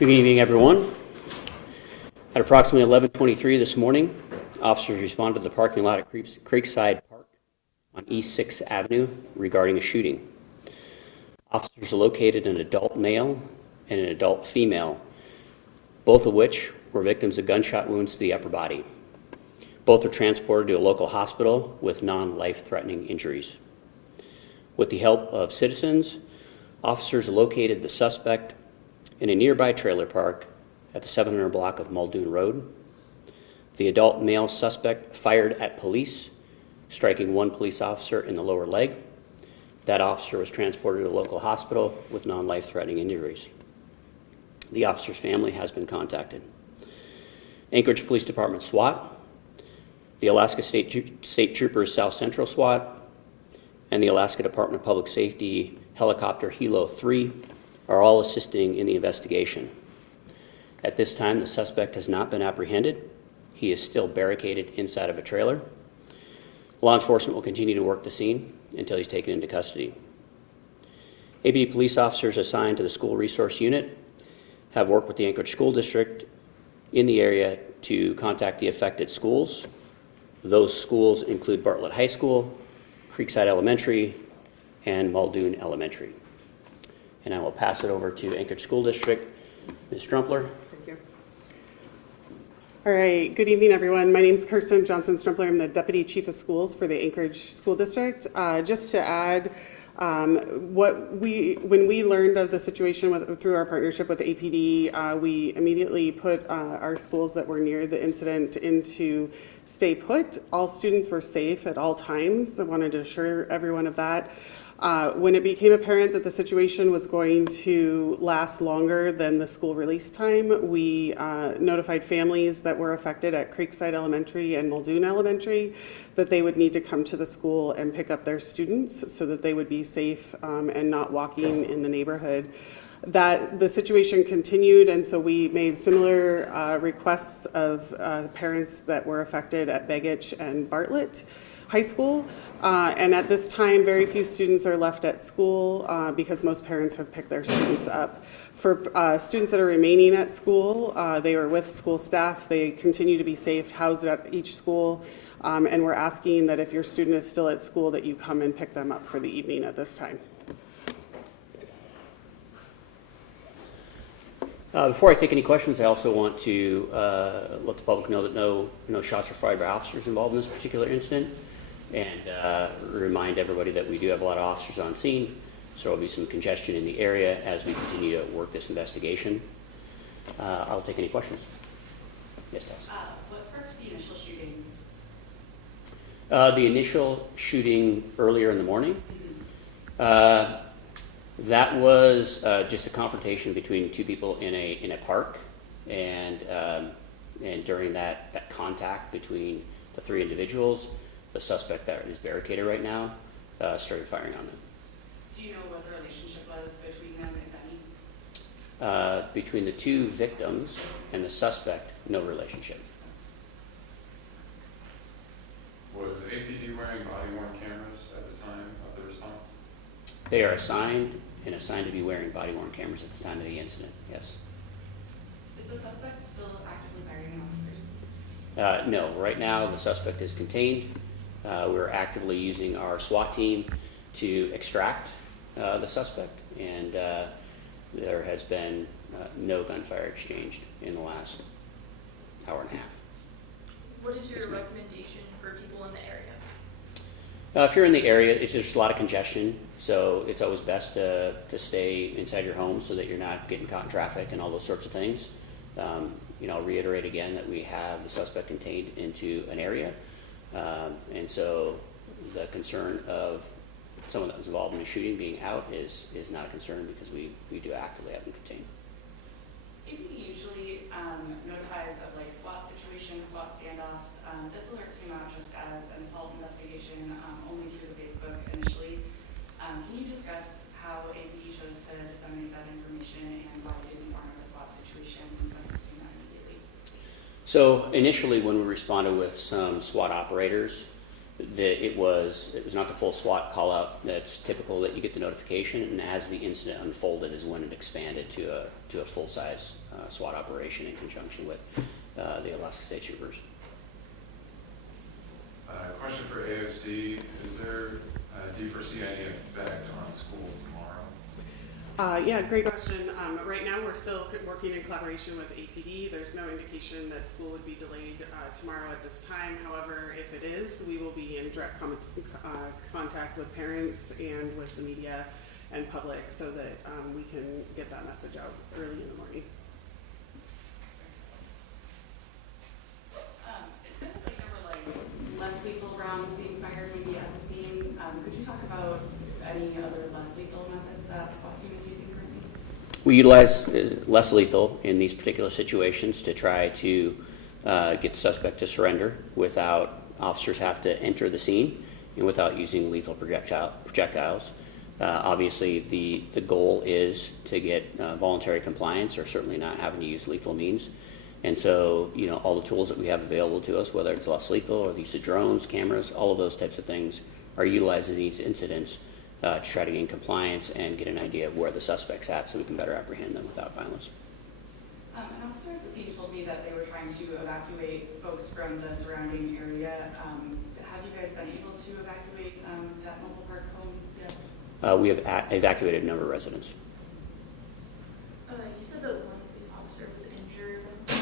Good evening, everyone. At approximately 11:23 this morning, officers responded to the parking lot at Creekside Park on East 6th Avenue regarding a shooting. Officers located an adult male and an adult female, both of which were victims of gunshot wounds to the upper body. Both were transported to a local hospital with non-life-threatening injuries. With the help of citizens, officers located the suspect in a nearby trailer park at the 700 block of Muldoon Road. The adult male suspect fired at police, striking one police officer in the lower leg. That officer was transported to a local hospital with non-life-threatening injuries. The officer's family has been contacted. Anchorage Police Department SWAT, the Alaska State Troopers South Central SWAT, and the Alaska Department of Public Safety Helicopter Helo 3 are all assisting in the investigation. At this time, the suspect has not been apprehended. He is still barricaded inside of a trailer. Law enforcement will continue to work the scene until he's taken into custody. APD police officers assigned to the school resource unit have worked with the Anchorage School District in the area to contact the affected schools. Those schools include Bartlett High School, Creekside Elementary, and Muldoon Elementary. And I will pass it over to Anchorage School District. Ms. Strumpler. Thank you. All right, good evening, everyone. My name is Kirsten Johnson-Strumpler. I'm the Deputy Chief of Schools for the Anchorage School District. Just to add, when we learned of the situation through our partnership with APD, we immediately put our schools that were near the incident into stay put. All students were safe at all times. I wanted to assure everyone of that. When it became apparent that the situation was going to last longer than the school release time, we notified families that were affected at Creekside Elementary and Muldoon Elementary that they would need to come to the school and pick up their students so that they would be safe and not walking in the neighborhood. That the situation continued, and so we made similar requests of parents that were affected at Begich and Bartlett High School, and at this time very few students are left at school because most parents have picked their students up. For students that are remaining at school, they are with school staff. They continue to be safe, housed at each school, and we're asking that if your student is still at school that you come and pick them up for the evening at this time. Before I take any questions, I also want to let the public know that no shots were fired by officers involved in this particular incident, and remind everybody that we do have a lot of officers on scene, so there will be some congestion in the area as we continue to work this investigation. I'll take any questions. Yes, Tess. What sparked the initial shooting? The initial shooting earlier in the morning. That was just a confrontation between two people in a park, and during that contact between the three individuals, the suspect that is barricaded right now started firing on them. Do you know what the relationship was between them, if any? Between the two victims and the suspect, no relationship. Was APD wearing body-worn cameras at the time of the response? They are assigned to be wearing body-worn cameras at the time of the incident, yes. Is the suspect still actively firing officers? No, right now the suspect is contained. We're actively using our SWAT team to extract the suspect, and there has been no gunfire exchanged in the last hour and a half. What is your recommendation for people in the area? If you're in the area, it's just a lot of congestion, so it's always best to stay inside your home so that you're not getting caught in traffic and all those sorts of things. I'll reiterate again that we have the suspect contained into an area, and so the concern of someone that was involved in the shooting being out is not a concern because we do actively have them contained. APD usually notifies of like SWAT situations, SWAT standoffs. This alert came out just as an assault investigation only through the Facebook initially. Can you discuss how APD chose to disseminate that information and why it didn't warrant a SWAT situation and when it came out immediately? So initially when we responded with some SWAT operators, it was not the full SWAT call out. That's typical that you get the notification, and as the incident unfolded is when it expanded to a full size SWAT operation in conjunction with the Alaska State Troopers. Question for ASD, do you foresee any effect on school tomorrow? Yeah, great question. Right now, we're still working in collaboration with APD. There's no indication that school would be delayed tomorrow at this time. However, if it is, we will be in direct contact with parents and with the media and public so that we can get that message out early in the morning. It sounded like there were like less lethal rounds being fired maybe at the scene. Could you talk about any other less lethal methods that SWAT team is using currently? We utilize less lethal in these particular situations to try to get the suspect to surrender without officers have to enter the scene and without using lethal projectiles. Obviously, the goal is to get voluntary compliance or certainly not having to use lethal means. And so, all the tools that we have available to us, whether it's less lethal or the use of drones, cameras, all of those types of things are utilized in these incidents to try to gain compliance and get an idea of where the suspect's at so we can better apprehend them without violence. An officer at the scene told me that they were trying to evacuate folks from the surrounding area. Have you guys been able to evacuate that mobile park home yet? We have evacuated a number of residents. You said that one police officer was injured in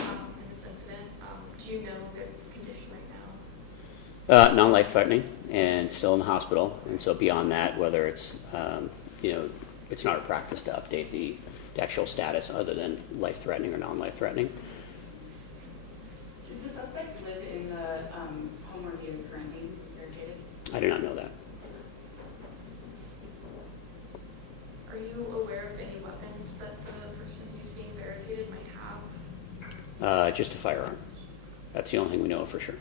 this incident. Do you know their condition right now? Non-life-threatening and still in the hospital. And so beyond that, whether it's, it's not a practice to update the actual status other than life-threatening or non-life-threatening. Did the suspect live in the home where he is currently barricaded? I do not know that. Are you aware of any weapons that the person who's being barricaded might have? Just a firearm. That's the only thing we know for sure.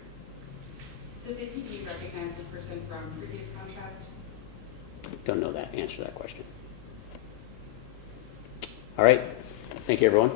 Does APD recognize this person from previous contract? Don't know that. Answer that question. All right. Thank you, everyone.